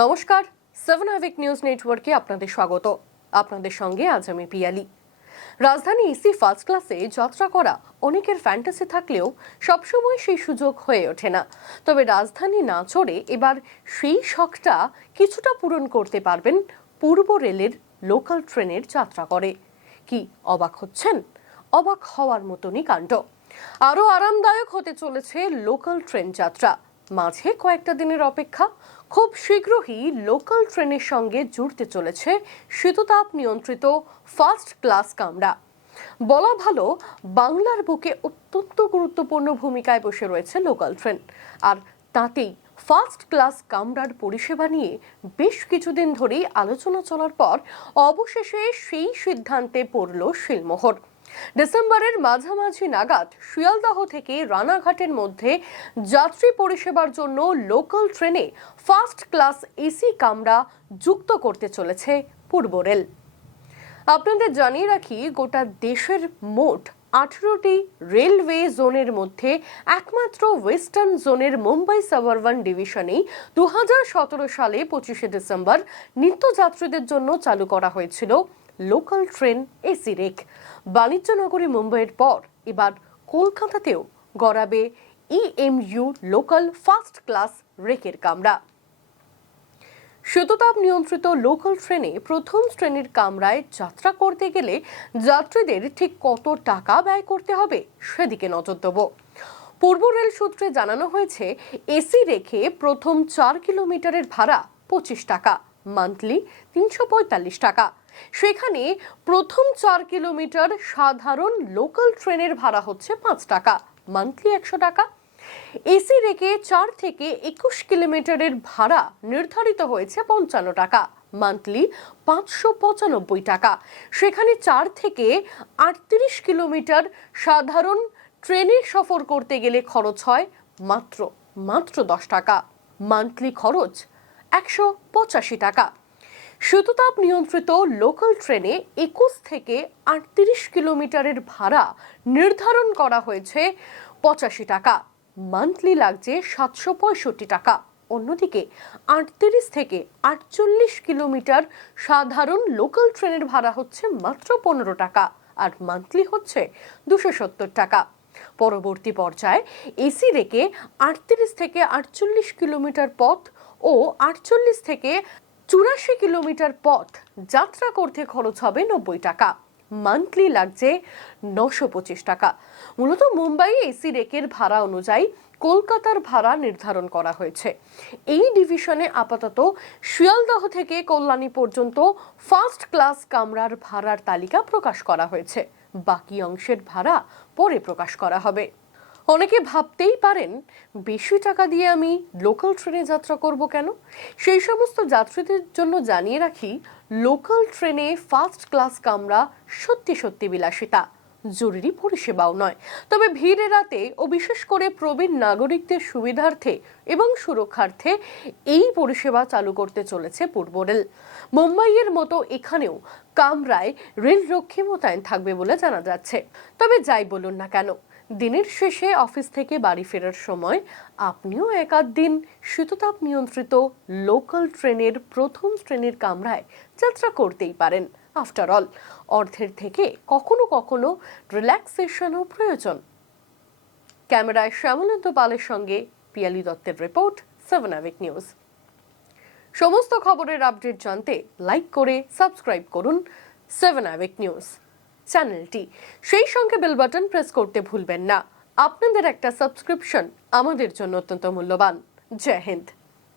নমস্কার, 7 আভিক নিউজ নেটওয়ার্কে আপনাদের স্বাগত। আপনাদের সঙ্গে আজ আমি পিয়ালি। রাজধানী এসি ফার্স্ট ক্লাসে যাত্রা করা অনেকের ফ্যান্টাসি থাকলেও সবসময় সেই সুযোগ হয়ে ওঠে না। তবে রাজধানী না চড়ে এবার সেই শখটা কিছুটা পূরণ করতে পারবেন পূর্ব রেলের লোকাল ট্রেনের যাত্রা করে। কি অবাক হচ্ছেন? অবাক হওয়ার মতনই কাণ্ড। আরও আরামদায়ক হতে চলেছে লোকাল ট্রেন যাত্রা। মাঝে কয়েকটা দিনের অপেক্ষা, খুব শীঘ্রই লোকাল ট্রেনের সঙ্গে জুড়তে চলেছে শীততাপ নিয়ন্ত্রিত ফার্স্ট ক্লাস কামরা। বলা ভালো, বাংলার বুকে অত্যন্ত গুরুত্বপূর্ণ ভূমিকায় বসে রয়েছে লোকাল ট্রেন। আর তাতেই ফার্স্ট ক্লাস কামরার পরিষেবা নিয়ে বেশ কিছুদিন ধরেই আলোচনা চলার পর অবশেষে সেই সিদ্ধান্তে পড়ল শিলমোহর। ডিসেম্বরের মাঝামাঝি নাগাদ শিয়ালদহ থেকে রানাঘাটের মধ্যে যাত্রী পরিষেবার জন্য লোকাল ট্রেনে ফার্স্ট ক্লাস এসি কামরা যুক্ত করতে চলেছে পূর্ব রেল। আপনাদের জানিয়ে রাখি, গোটা দেশের মোট 18টি রেলওয়ে জোনের মধ্যে একমাত্র ওয়েস্টার্ন জোনের মুম্বাই সাবারবান ডিভিশনেই 2017 সালে 25শে ডিসেম্বর নিত্যযাত্রীদের জন্য চালু করা হয়েছিল লোকাল ট্রেন এসি রেক। বাণিজ্য নগরী মুম্বাইয়ের পর এবার কলকাতাতেও গড়াবে ইএমইউ লোকাল ফার্স্ট ক্লাস রেকের কামরা। শীততাপ নিয়ন্ত্রিত লোকাল ট্রেনে প্রথম শ্রেণীর কামরায় যাত্রা করতে গেলে যাত্রীদের ঠিক কত টাকা ব্যয় করতে হবে সেদিকে নজর দেব। পূর্ব রেল সূত্রে জানানো হয়েছে, এসি রেখে প্রথম 4 কিলোমিটারের ভাড়া 25 টাকা, মান্থলি 345 টাকা। সেখানে প্রথম 4 কিলোমিটার সাধারণ লোকাল ট্রেনের ভাড়া হচ্ছে 5 টাকা, মান্থলি 100 টাকা। এসি রেখে 4 থেকে 21 কিলোমিটারের ভাড়া নির্ধারিত হয়েছে 55 টাকা, মান্থলি 595 টাকা। সেখানে 4 থেকে 38 কিলোমিটার সাধারণ ট্রেনে সফর করতে গেলে খরচ হয় মাত্র 10 টাকা, মান্থলি খরচ 185 টাকা। শীততাপ নিয়ন্ত্রিত লোকাল ট্রেনে 21 থেকে 38 কিলোমিটারের ভাড়া নির্ধারণ করা হয়েছে 85 টাকা, মান্থলি লাগছে 765 টাকা। অন্যদিকে 38 থেকে 48 কিলোমিটার সাধারণ লোকাল ট্রেনের ভাড়া হচ্ছে মাত্র 15 টাকা, আর মান্থলি হচ্ছে 270 টাকা। পরবর্তী পর্যায়ে এসি রেখে 38 থেকে 48 কিলোমিটার পথ ও 48 থেকে 84 কিলোমিটার পথ যাত্রা করতে খরচ হবে 90 টাকা, মান্থলি লাগছে 925 টাকা। মূলত মুম্বাই এসি রেকের ভাড়া অনুযায়ী কলকাতার ভাড়া নির্ধারণ করা হয়েছে। এই ডিভিশনে আপাতত শিয়ালদহ থেকে কল্যাণী পর্যন্ত ফার্স্ট ক্লাস কামরার ভাড়ার তালিকা প্রকাশ করা হয়েছে। বাকি অংশের ভাড়া পরে প্রকাশ করা হবে। অনেকে ভাবতেই পারেন, বেশি টাকা দিয়ে আমি লোকাল ট্রেনে যাত্রা করব কেন? সেই সমস্ত যাত্রীদের জন্য জানিয়ে রাখি, লোকাল ট্রেনে ফার্স্ট ক্লাস কামরা সত্যি বিলাসিতা, জরুরি পরিষেবাও নয়। তবে ভিড় এড়াতে ও বিশেষ করে প্রবীণ নাগরিকদের সুবিধার্থে এবং সুরক্ষার্থে এই পরিষেবা চালু করতে চলেছে পূর্ব রেল। মুম্বাইয়ের মতো এখানেও কামরায় রেল রক্ষী মোতায়েন থাকবে বলে জানা যাচ্ছে। তবে যাই বলুন না কেন, দিনের শেষে অফিস থেকে বাড়ি ফেরার সময় আপনিও এক-আধ দিন শীততাপ নিয়ন্ত্রিত লোকাল ট্রেনের প্রথম শ্রেণীর কামরায় যাত্রা করতেই পারেন। আফটার অল, অর্ধের থেকে কখনো কখনো রিল্যাক্সেশনও প্রয়োজন। ক্যামেরায় শ্যামলেন্দু পালের সঙ্গে পিয়ালি দত্তের রিপোর্ট, 7 আভিক নিউজ। সমস্ত খবরের আপডেট জানতে লাইক করে সাবস্ক্রাইব করুন 7 আভিক নিউজ চ্যানেলটি। সেই সঙ্গে বেল বাটন প্রেস করতে ভুলবেন না। আপনাদের একটা সাবস্ক্রিপশন আমাদের জন্য অত্যন্ত মূল্যবান। জয় হিন্দ।